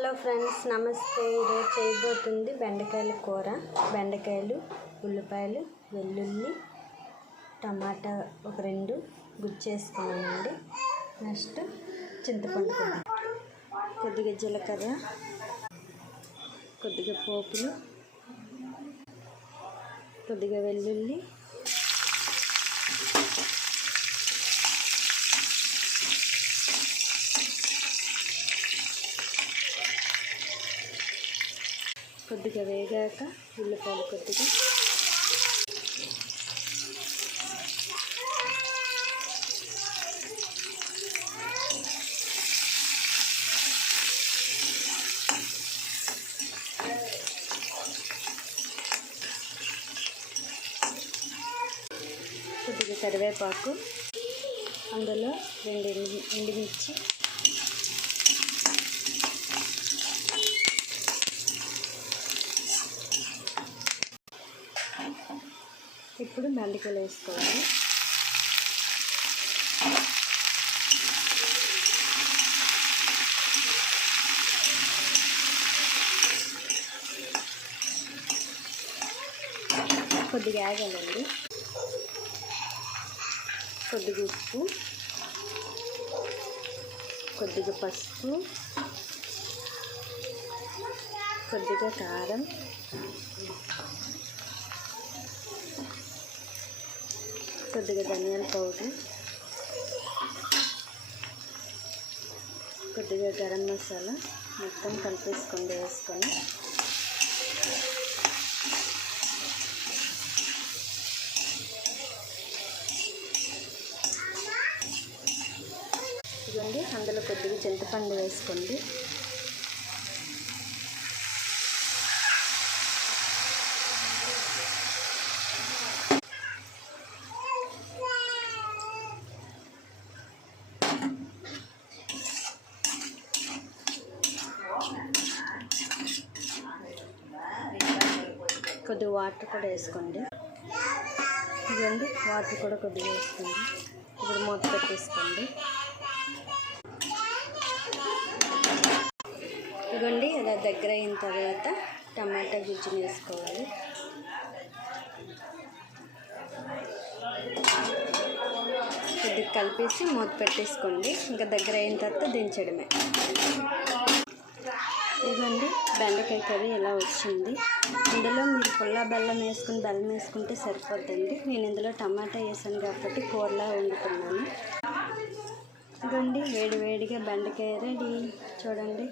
Hello friends, నమస్తే. ఈరోజు చేయబోతుంది బెండకాయల కూర. బెండకాయలు, ఉల్లిపాయలు, వెల్లుల్లి, టమాటా ఒక 2 గుచ్చేసుకున్నానండి. నెక్స్ట్ చింతపండు కొద్దిగా జీలకర్ర, కొద్దిగా పోపులు, కొద్దిగా వెల్లుల్లి, కొద్దిగా వేగాక ఉల్లిపాయలు కొద్దిగా, కొద్దిగా కరివేపాకు, అందులో 2 ఎండుమిర్చి, ఇప్పుడు బెండకాయలు వేసుకోవాలి. కొద్దిగా ఆగాలండి. కొద్దిగా ఉప్పు, కొద్దిగా పసుపు, కొద్దిగా కారం, కొద్దిగా ధనియాల పౌడర్, కొద్దిగా గరం మసాలా మొత్తం కలిపేసుకొని వేసుకొని ఇదిగోండి. అందులో కొద్దిగా చింతపండు వేసుకోండి. కొద్దిగా వాటర్ కూడా వేసుకోండి. ఇదిగోండి, వాటర్ కూడా కొద్దిగా వేసుకోండి. ఇప్పుడు మూత పెట్టేసుకోండి. ఇదిగోండి, ఇలా దగ్గర అయిన తర్వాత టమాటా గుజ్జుని వేసుకోవాలి. కొద్దిగా కలిపేసి మూత పెట్టేసుకోండి. ఇంకా దగ్గర అయిన తర్వాత దించడమే. ఇదిగోండి, బెండకాయ కర్రీ ఎలా వచ్చింది. ఇందులో మీరు పుల్ల బెల్లం వేసుకుంటే సరిపోతుంది. నేను ఇందులో టమాటా వేసాను కాబట్టి కూరలా వండుతున్నాను. ఇదిగోండి, వేడివేడిగా బెండకాయ రెడీ. చూడండి.